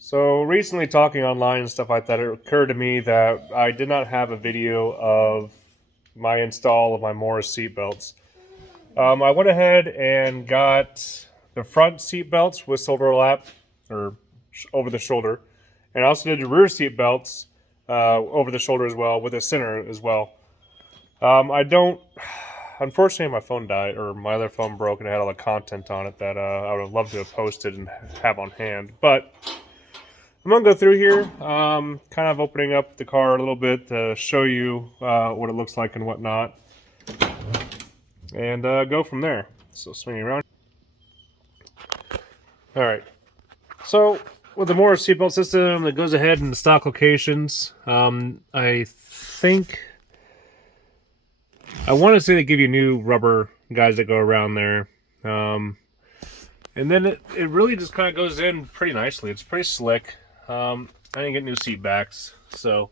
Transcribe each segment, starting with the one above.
So recently, talking online and stuff like that, it occurred to me that I did not have a video of my install of my Morris seat belts. I went ahead and got the front seat belts with shoulder lap or over the shoulder, and I also did the rear seat belts over the shoulder as well, with a center as well. I don't. Unfortunately, my phone died, or my other phone broke, and it had all the content on it that I would have loved to have posted and have on hand, but I'm gonna go through here, kind of opening up the car a little bit to show you what it looks like and whatnot, and go from there. So swinging around. All right. So with the Morris seatbelt system that goes ahead in the stock locations, I think I want to say they give you new rubber guys that go around there, and then it really just kind of goes in pretty nicely. It's pretty slick. I didn't get new seat backs, so.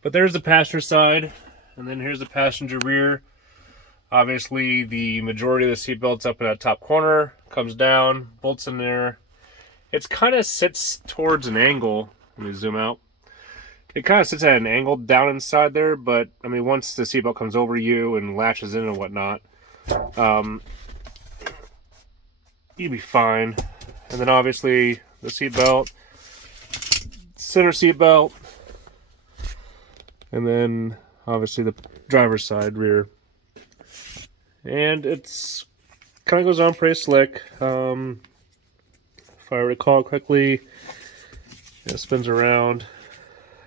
But there's the passenger side, and then here's the passenger rear. Obviously, the majority of the seat belt's up in that top corner, comes down, bolts in there. It kind of sits towards an angle. Let me zoom out. It kind of sits at an angle down inside there, but I mean, once the seatbelt comes over you and latches in and whatnot, you'll be fine. And then obviously the seatbelt, center seatbelt, and then obviously the driver's side rear. And it's kind of goes on pretty slick. If I recall correctly, it spins around,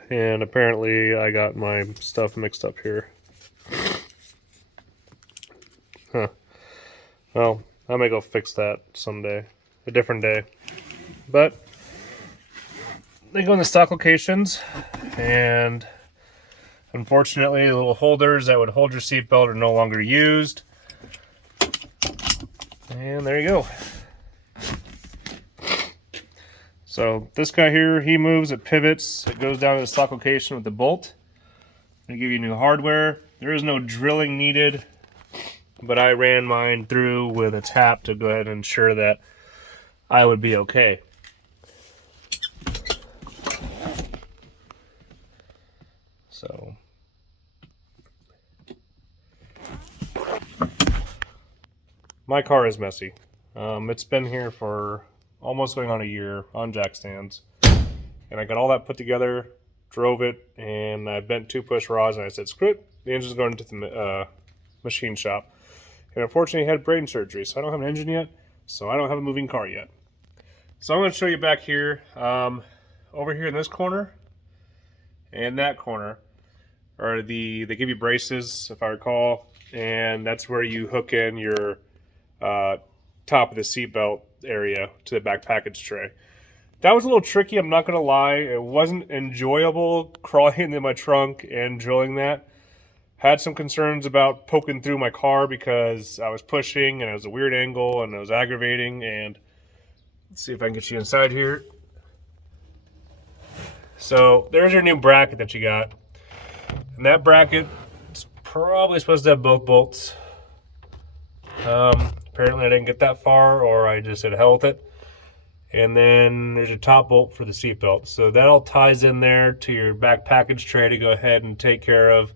and apparently I got my stuff mixed up here. Huh. Well, I may go fix that someday, a different day. But they go in the stock locations, and unfortunately, the little holders that would hold your seatbelt are no longer used. And there you go. So this guy here, he moves, it pivots, it goes down to the stock location with the bolt. They give you new hardware. There is no drilling needed, but I ran mine through with a tap to go ahead and ensure that I would be okay. So my car is messy. It's been here for almost going on a year on jack stands, and I got all that put together, drove it, and I bent 2 push rods, and I said, screw it, the engine's going to the machine shop. And unfortunately, I had brain surgery, so I don't have an engine yet, so I don't have a moving car yet. So I'm going to show you back here, over here in this corner and that corner, are they give you braces, if I recall, and that's where you hook in your top of the seatbelt area to the back package tray. That was a little tricky, I'm not going to lie. It wasn't enjoyable crawling into my trunk and drilling that. Had some concerns about poking through my car because I was pushing and it was a weird angle and it was aggravating. And let's see if I can get you inside here. So there's your new bracket that you got. And that bracket is probably supposed to have both bolts. Apparently I didn't get that far, or I just said hell with it. And then there's your top bolt for the seatbelt. So that all ties in there to your back package tray to go ahead and take care of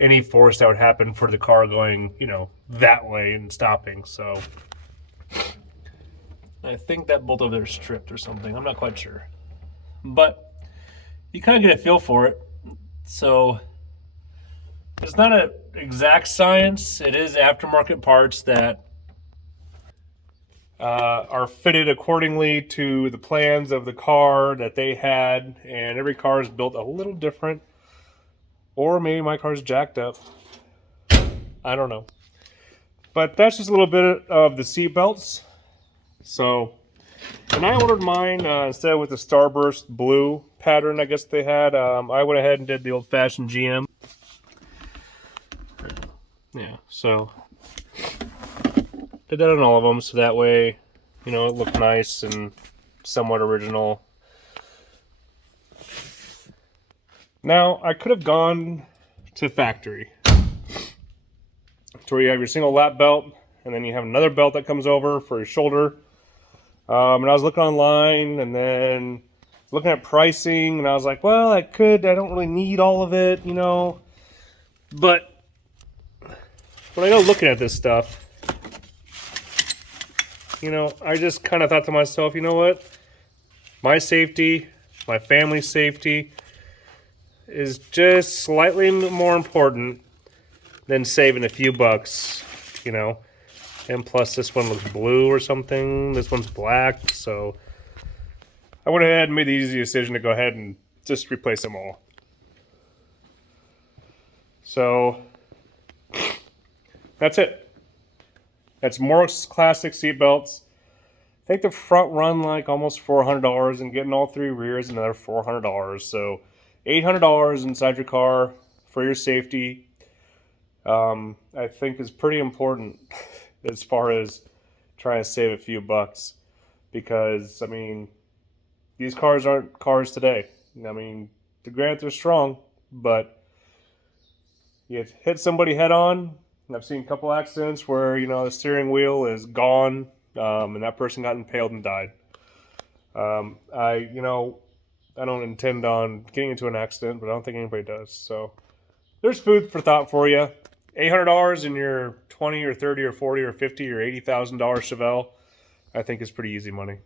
any force that would happen for the car going, that way and stopping. So I think that bolt over there is stripped or something. I'm not quite sure. But you kind of get a feel for it. So it's not an exact science. It is aftermarket parts that are fitted accordingly to the plans of the car that they had, and every car is built a little different. Or maybe my car's jacked up. I don't know. But that's just a little bit of the seat belts. So, and I ordered mine instead with the Starburst blue pattern, I guess they had. I went ahead and did the old-fashioned GM. Yeah, so did that on all of them, so that way, it looked nice and somewhat original. Now, I could have gone to factory, to where you have your single lap belt, and then you have another belt that comes over for your shoulder. And I was looking online and then looking at pricing, and I was like, well, I don't really need all of it, you know. But when I go looking at this stuff, you know, I just kind of thought to myself, you know what? My safety, my family's safety is just slightly more important than saving a few bucks, you know. And plus, this one looks blue or something. This one's black, so I went ahead and made the easy decision to go ahead and just replace them all. So that's it. That's Morris Classic seatbelts. I think the front run like almost $400, and getting all three rears another $400. So $800 inside your car for your safety. I think is pretty important as far as trying to save a few bucks, because I mean, these cars aren't cars today. I mean, granted they're strong, but you hit somebody head on. I've seen a couple accidents where, you know, the steering wheel is gone, and that person got impaled and died. You know, I don't intend on getting into an accident, but I don't think anybody does. So there's food for thought for you. $800 in your 20 or 30 or 40 or 50 or $80,000 Chevelle, I think is pretty easy money.